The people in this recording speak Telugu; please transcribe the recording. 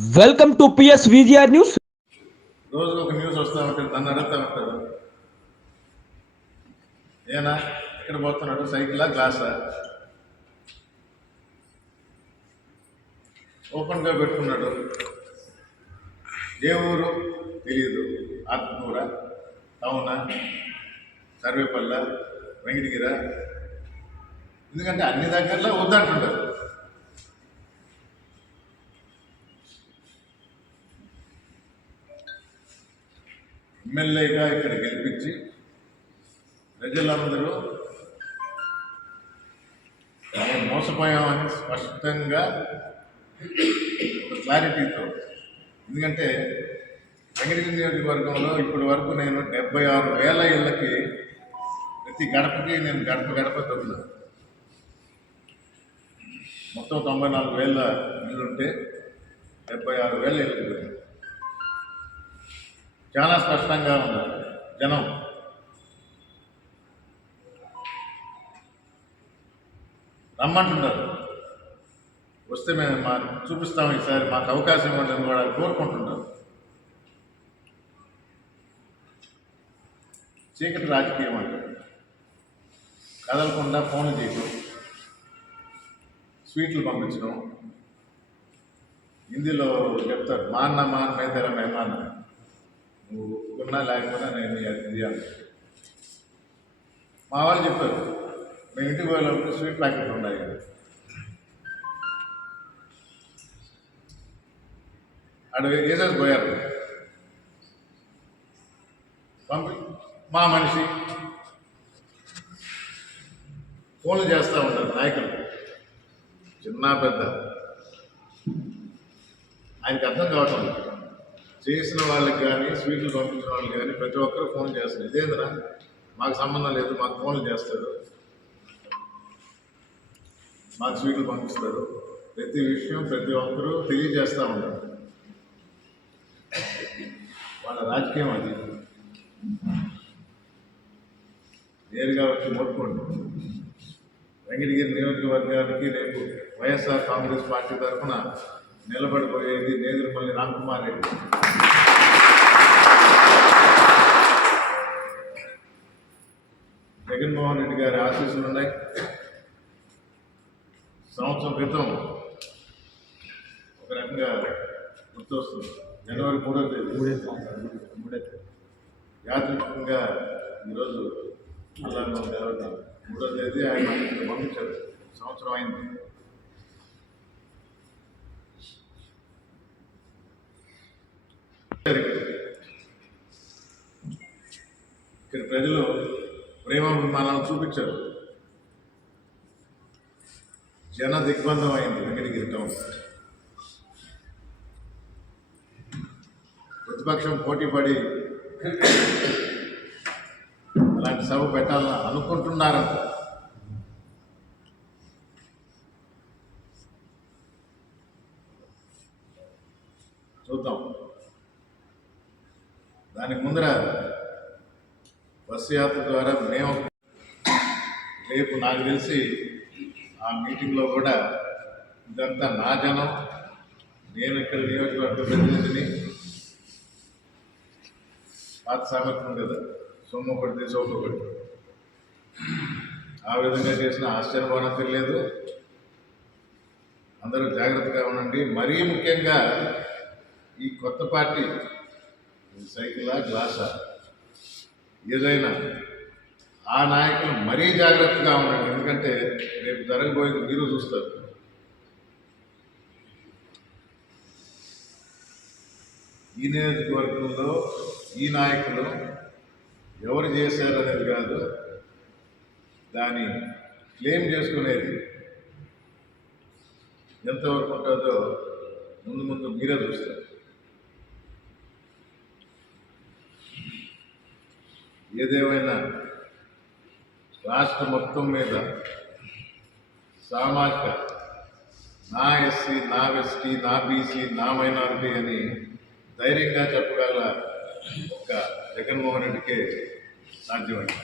Welcome to PS VGR news. రోజు ఒక న్యూస్ వస్తూ ఉంటుంది. నన్ను అడుగుతూ ఉంటారు ఏనా? ఎక్కడ పోతున్నాడు? సైకిలా? గ్లాసా? ఓపెన్గా పెట్టుకున్నాడు. ఏ ఊరు? తెలియదు ఆత్మకూర టౌనా? సర్వేపల్ల? వెంకటగిర? ఎందుకంటే అన్ని దగ్గరలో వద్దంటుంటారు. ఎమ్మెల్యేగా ఇక్కడ గెలిపించి ప్రజలందరూ మోసపోయామని స్పష్టంగా ఒక క్లారిటీతో. ఎందుకంటే వెంకటగిరి నియోజకవర్గంలో ఇప్పటి వరకు నేను డెబ్బై ఆరు వేల ఇళ్ళకి ప్రతి గడపకి నేను గడప గడప తొమ్మిది. మొత్తం తొంభై నాలుగు వేల ఇల్లుంటే డెబ్బై ఆరు వేల ఇల్లు చాలా స్పష్టంగా ఉన్నారు జనం. రమ్మంటున్నారు వస్తే మేము మా చూపిస్తాం ఈసారి మాకు అవకాశం ఇవ్వండి కూడా కోరుకుంటున్నారు చీకటి రాజకీయం అంటారు కదలకుండా ఫోన్లు చేయడం స్వీట్లు పంపించడం. హిందీలో చెప్తారు మా అన్న మా అన్న తెర మేమాన్న నువ్వు ఒప్పుకున్నా లేకపోయినా నేను చేయాలి అది మా వాళ్ళు చెప్పారు మేము ఇంటికి పోయేటప్పుడు స్వీట్ ప్యాకెట్ ఉన్నాయి అక్కడ వేసేసి పోయారు? పంపి మా మనిషి. ఫోన్లు చేస్తూ ఉంటారు నాయకులు. చిన్న పెద్ద. ఆయనకి అర్థం కావటం లేదు. చేసిన వాళ్ళకి కానీ స్వీట్లు పంపించిన వాళ్ళకి కానీ ప్రతి ఒక్కరు ఫోన్ చేస్తారు. ఇదేంద్రా? మాకు సంబంధం లేదు మాకు ఫోన్లు చేస్తారు. మాకు స్వీట్లు పంపిస్తారు. ప్రతి విషయం ప్రతి ఒక్కరూ తెలియజేస్తూ ఉంటారు. వాళ్ళ రాజకీయం అది. నేరుగా వచ్చి మొట్టుకోండి. వెంకటగిరి నియోజకవర్గానికి రేపు వైఎస్ఆర్ కాంగ్రెస్ పార్టీ తరఫున నిలబడిపోయేది నేదురుమల్లి రామ్కుమార్ రెడ్డి. జగన్మోహన్ రెడ్డి గారి ఆశీస్సులు ఉన్నాయి. సంవత్సరం క్రితం ఒక రకంగా గుర్తొస్తుంది. జనవరి మూడో తేదీ. మూడో తేదీ. యాదృచ్ఛికంగా ఈరోజు అల్లాహ్ దేవత మూడో తేదీ ఆయన పంపించారు. సంవత్సరం అయింది. ఇక్కడ ప్రజలు ప్రేమాభిమానాలు చూపించారు. జన దిగ్బంధం అయింది వెంకటగిరి టౌన్. ప్రతిపక్షం పోటీ పడి అలాంటి సభ పెట్టాలని అనుకుంటున్నారంట. చూద్దాం. దానికి ముందర బస్సు యాత్ర ద్వారా మేము రేపు నాకు తెలిసి ఆ మీటింగ్లో కూడా ఇదంతా నా జనం నేను ఇక్కడ నియోజకవర్గ ప్రతినిధిని పాత సామర్థ్యం కదా సొమ్ము ఒకటి సోపు ఒకటి ఆ విధంగా చేసిన ఆశ్చర్యపోవడం తెలియదు అందరూ జాగ్రత్తగా ఉండండి. మరీ ముఖ్యంగా ఈ కొత్త పార్టీ సైకిలా గ్లాసా? ఏదైనా ఆ నాయకులు మరీ జాగ్రత్తగా ఉండండి. ఎందుకంటే రేపు జరగబోయేది మీరు చూస్తారు. ఈ నియోజకవర్గంలో ఈ నాయకులు ఎవరు చేశారు అనేది కాదు. దాన్ని క్లెయిమ్ చేసుకునేది ఎంతవరకు ఉంటుందో ముందు ముందు మీరే చూస్తారు. ఏదేమైనా రాష్ట్ర మొత్తం మీద సామాజిక నా ఎస్సీ నా ఎస్టీ నా బీసీ నా మైనారిటీ అని ధైర్యంగా చెప్పగల ఒక జగన్మోహన్ రెడ్డికే సాధ్యమైంది.